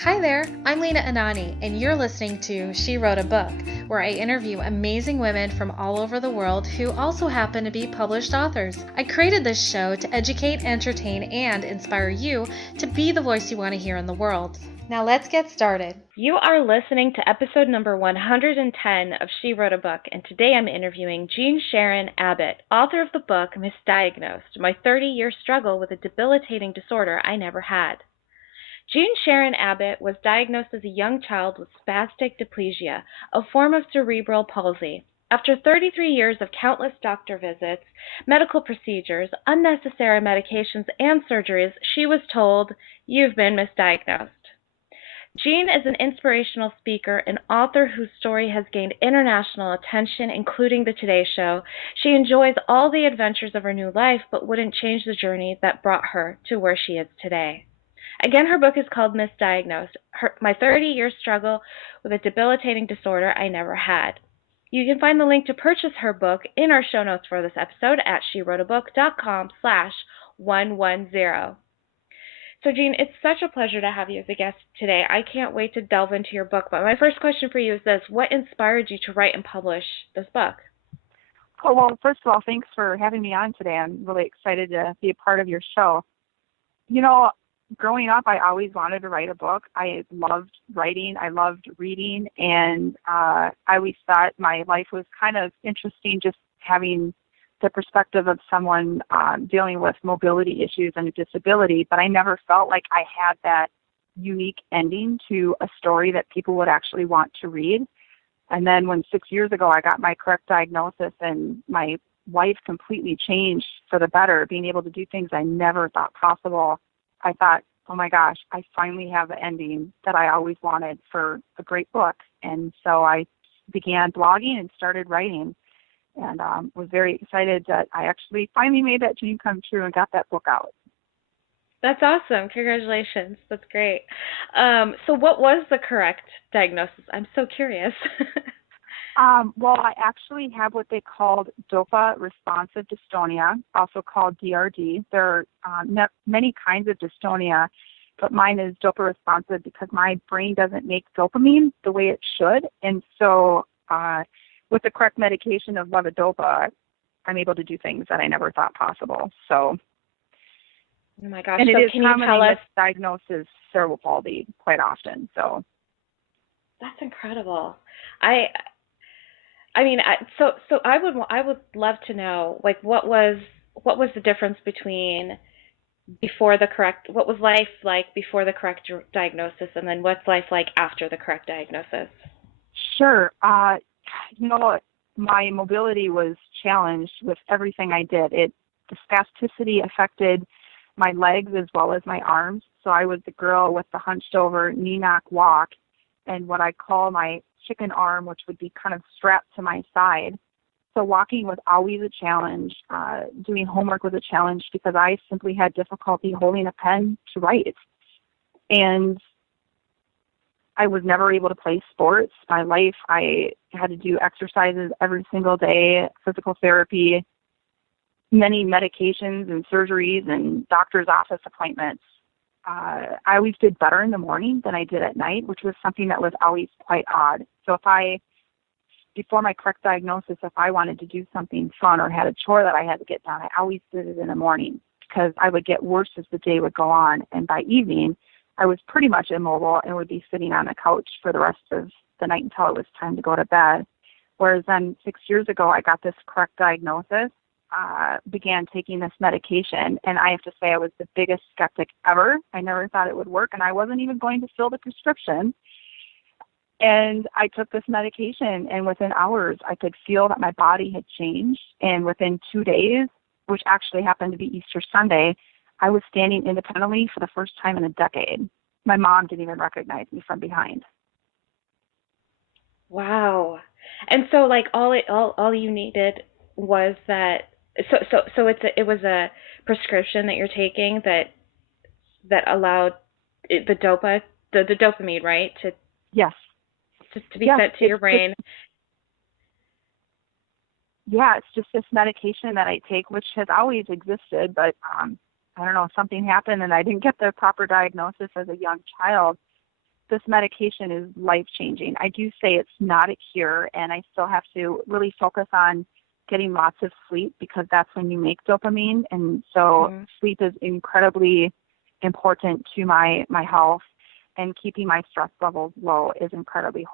Hi there, I'm Lena Anani, and you're listening to She Wrote a Book, where I interview amazing women from all over the world who also happen to be published authors. I created this show to educate, entertain, and inspire you to be the voice you want to hear in the world. Now let's get started. You are listening to episode number 110 of She Wrote a Book, and today I'm interviewing Jean Sharon Abbott, author of the book Misdiagnosed, My 30-Year Struggle with a Debilitating Disorder I Never Had. Jean Sharon Abbott was diagnosed as a young child with spastic dipligia, a form of cerebral palsy. After 33 years of countless doctor visits, medical procedures, unnecessary medications, and surgeries, she was told, "You've been misdiagnosed." Jean is an inspirational speaker and author whose story has gained international attention, including the Today Show. She enjoys all the adventures of her new life, but wouldn't change the journey that brought her to where she is today. Again, her book is called Misdiagnosed, My 30-Year Struggle with a Debilitating Disorder I Never Had. You can find the link to purchase her book in our show notes for this episode at SheWroteABook.com/110. So, Jean, it's such a pleasure to have you as a guest today. I can't wait to delve into your book, but my first question for you is this: what inspired you to write and publish this book? Oh, well, first of all, thanks for having me on today. I'm really excited to be a part of your show. You know, growing up, I always wanted to write a book. I loved writing. I loved reading. And I always thought my life was kind of interesting just having the perspective of someone dealing with mobility issues and a disability. But I never felt like I had that unique ending to a story that people would actually want to read. And then when 6 years ago I got my correct diagnosis and my life completely changed for the better, being able to do things I never thought possible, I thought, oh my gosh, I finally have the ending that I always wanted for a great book. And so I began blogging and started writing, and was very excited that I actually finally made that dream come true and got that book out. That's awesome. Congratulations. That's great. So what was the correct diagnosis? I'm so curious. Well, I actually have what they called DOPA responsive dystonia, also called DRD. There are many kinds of dystonia, but mine is DOPA responsive because my brain doesn't make dopamine the way it should. And so with the correct medication of levodopa, I'm able to do things that I never thought possible. So, oh my gosh. And so it is can you tell us? misdiagnosed as cerebral palsy quite often. So That's incredible. I mean, so I would love to know, like, what was the difference between what was life like before the correct diagnosis, and then what's life like after the correct diagnosis? Sure. You know, my mobility was challenged with everything I did. The spasticity affected my legs as well as my arms. So I was the girl with the hunched over knee knock walk and what I call my chicken arm, which would be kind of strapped to my side. So walking was always a challenge. Doing homework was a challenge because I simply had difficulty holding a pen to write. And I was never able to play sports. My life, I had to do exercises every single day, physical therapy, many medications and surgeries and doctor's office appointments. I always did better in the morning than I did at night, which was something that was always quite odd. So before my correct diagnosis, if I wanted to do something fun or had a chore that I had to get done, I always did it in the morning because I would get worse as the day would go on. And by evening, I was pretty much immobile and would be sitting on the couch for the rest of the night until it was time to go to bed. Whereas then 6 years ago, I got this correct diagnosis, began taking this medication, and I have to say I was the biggest skeptic ever. I never thought it would work, and I wasn't even going to fill the prescription. And I took this medication, and within hours, I could feel that my body had changed. And within 2 days, which actually happened to be Easter Sunday, I was standing independently for the first time in a decade. My mom didn't even recognize me from behind. Wow. And so, like, all you needed was that. So it was a prescription that you're taking that allowed the dopamine, right, Yes. to be sent to your brain. It's just this medication that I take, which has always existed, but I don't know, something happened and I didn't get the proper diagnosis as a young child. this medication is life-changing. I do say it's not a cure, and I still have to really focus on getting lots of sleep because that's when you make dopamine. And so sleep is incredibly important to my health, and keeping my stress levels low is incredibly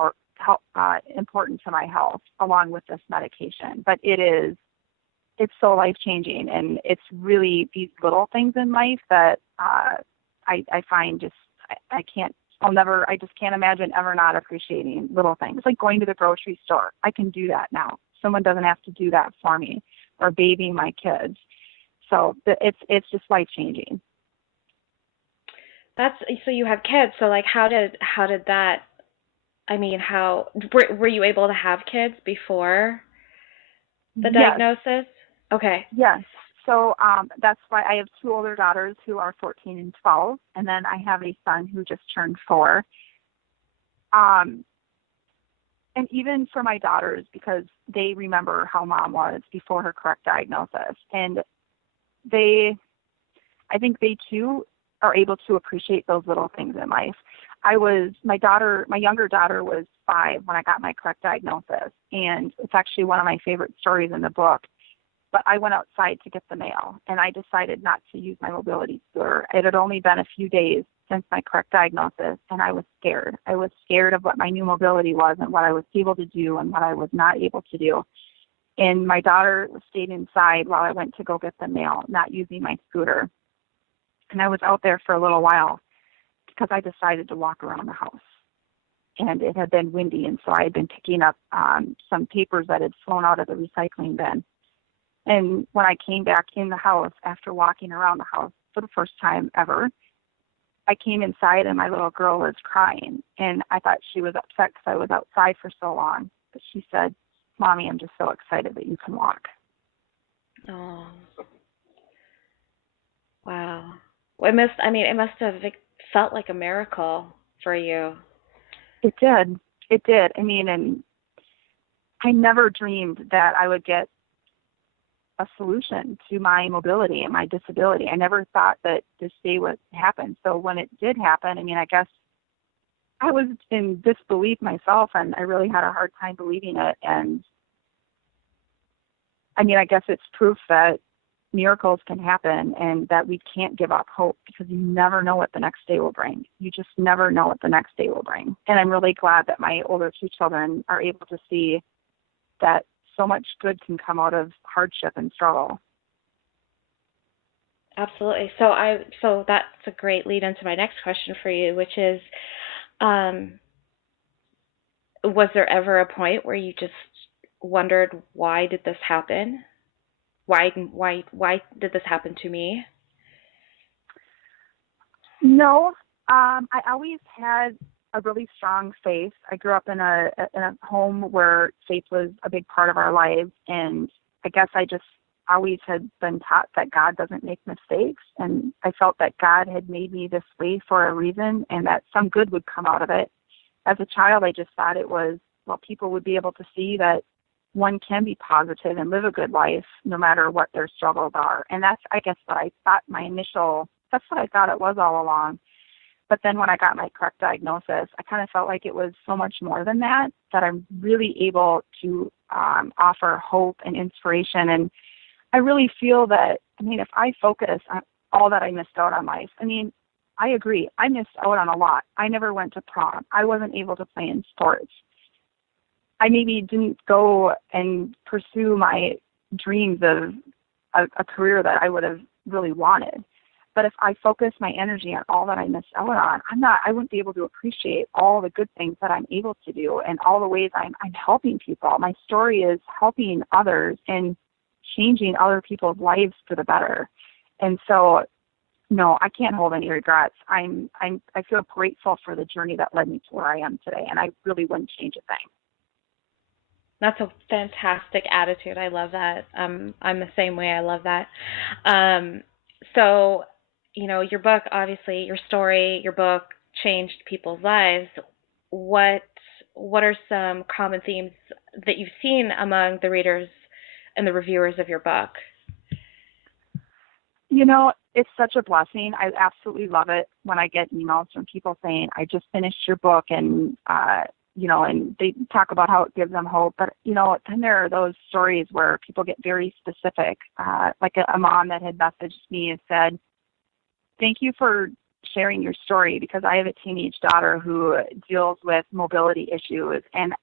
important to my health, along with this medication. But it's so life-changing, and it's really these little things in life that I find just I just can't imagine ever not appreciating little things, like going to the grocery store. I can do that now. Someone doesn't have to do that for me, or babying my kids. So it's just life-changing. So you have kids. So like, how did that? I mean, how were you able to have kids before the diagnosis? Okay. Yes. So that's why I have 2 older daughters who are 14 and 12, and then I have a son who just turned 4. And even for my daughters, because they remember how mom was before her correct diagnosis, and I think they too are able to appreciate those little things in life. My younger daughter was 5 when I got my correct diagnosis, and it's actually one of my favorite stories in the book. But I went outside to get the mail, and I decided not to use my mobility scooter. It had only been a few days since my correct diagnosis, and I was scared. I was scared of what my new mobility was and what I was able to do and what I was not able to do. And my daughter stayed inside while I went to go get the mail, not using my scooter. And I was out there for a little while because I decided to walk around the house. And it had been windy, and so I had been picking up some papers that had flown out of the recycling bin. And when I came back in the house after walking around the house for the first time ever, I came inside and my little girl was crying. And I thought she was upset because I was outside for so long. But she said, "Mommy, I'm just so excited that you can walk." Oh, wow. Well, it must have felt like a miracle for you. It did. It did. I mean, and I never dreamed that I would get a solution to my mobility and my disability. I never thought that this day would happen. So when it did happen, I mean, I guess I was in disbelief myself, and I really had a hard time believing it. And I mean, I guess it's proof that miracles can happen and that we can't give up hope, because you never know what the next day will bring. You just never know what the next day will bring. And I'm really glad that my older 2 children are able to see that so much good can come out of hardship and struggle. Absolutely. So that's a great lead into my next question for you, which is, was there ever a point where you just wondered, why did this happen? Why did this happen to me? No, I always had a really strong faith. I grew up in a home where faith was a big part of our lives, and I guess I just always had been taught that God doesn't make mistakes, and I felt that God had made me this way for a reason and that some good would come out of it. As a child, I just thought it was, well, people would be able to see that one can be positive and live a good life no matter what their struggles are. And that's, I guess, what I thought that's what I thought it was all along. But then when I got my correct diagnosis, I kind of felt like it was so much more than that, that I'm really able to offer hope and inspiration. And I really feel that, I mean, if I focus on all that I missed out on life, I mean, I agree, I missed out on a lot. I never went to prom. I wasn't able to play in sports. I maybe didn't go and pursue my dreams of a career that I would have really wanted. But if I focus my energy on all that I missed out on, I wouldn't be able to appreciate all the good things that I'm able to do and all the ways I'm helping people. My story is helping others and changing other people's lives for the better. And so, no, I can't hold any regrets. I feel grateful for the journey that led me to where I am today, and I really wouldn't change a thing. That's a fantastic attitude. I love that. I'm the same way. I love that. So, your book, obviously, your story, your book changed people's lives. What are some common themes that you've seen among the readers and the reviewers of your book? It's such a blessing. I absolutely love it when I get emails from people saying, I just finished your book, and, and they talk about how it gives them hope. But, then there are those stories where people get very specific, like a mom that had messaged me and said, thank you for sharing your story, because I have a teenage daughter who deals with mobility issues. And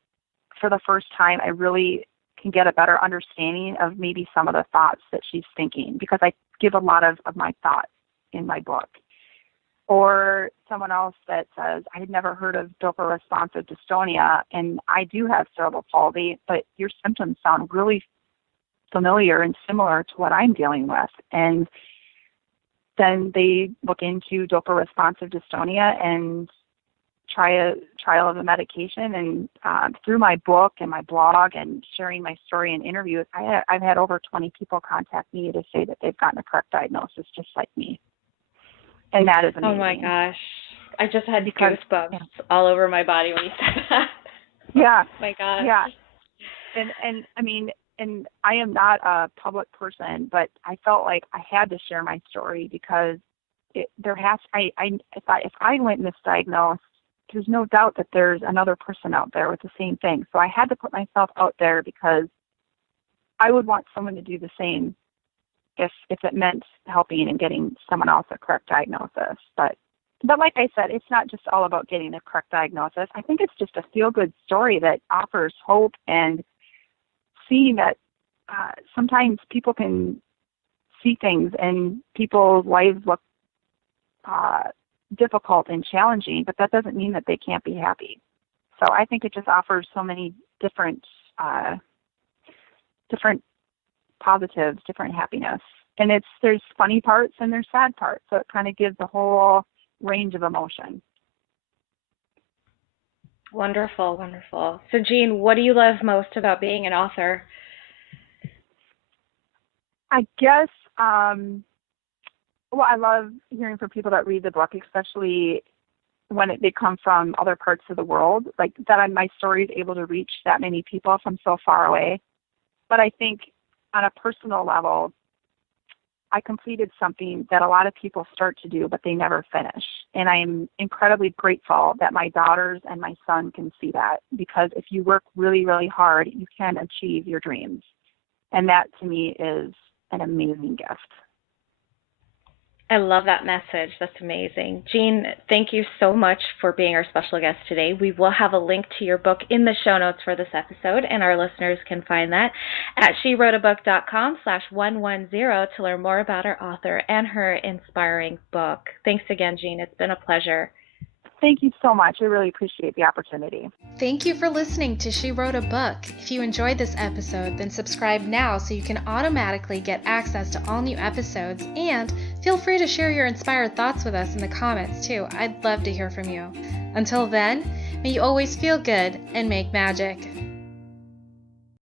for the first time, I really can get a better understanding of maybe some of the thoughts that she's thinking, because I give a lot of my thoughts in my book. Or someone else that says, I had never heard of dopa responsive dystonia, and I do have cerebral palsy, but your symptoms sound really familiar and similar to what I'm dealing with. And then they look into dopa responsive dystonia and try a trial of a medication. And through my book and my blog and sharing my story in interviews, I've had over 20 people contact me to say that they've gotten a correct diagnosis just like me. And that is amazing. Oh my gosh. I just had goosebumps all over my body when you said that. Yeah. My gosh. Yeah. And I mean, and I am not a public person, but I felt like I had to share my story, because if I went misdiagnosed, there's no doubt that there's another person out there with the same thing. So I had to put myself out there, because I would want someone to do the same if it meant helping and getting someone else a correct diagnosis. But like I said, it's not just all about getting a correct diagnosis. I think it's just a feel-good story that offers hope, and seeing that sometimes people can see things and people's lives look difficult and challenging, but that doesn't mean that they can't be happy. So I think it just offers so many different positives, different happiness. And there's funny parts and there's sad parts, so it kind of gives a whole range of emotion. Wonderful, wonderful. So Jean, what do you love most about being an author? I guess, I love hearing from people that read the book, especially when they come from other parts of the world, like that my story is able to reach that many people from so far away. But I think on a personal level, I completed something that a lot of people start to do, but they never finish. And I am incredibly grateful that my daughters and my son can see that, because if you work really, really hard, you can achieve your dreams. And that to me is an amazing gift. I love that message. That's amazing. Jean, thank you so much for being our special guest today. We will have a link to your book in the show notes for this episode, and our listeners can find that at SheWroteABook.com/110 to learn more about our author and her inspiring book. Thanks again, Jean. It's been a pleasure. Thank you so much. I really appreciate the opportunity. Thank you for listening to She Wrote a Book. If you enjoyed this episode, then subscribe now so you can automatically get access to all new episodes, and feel free to share your inspired thoughts with us in the comments too. I'd love to hear from you. Until then, may you always feel good and make magic.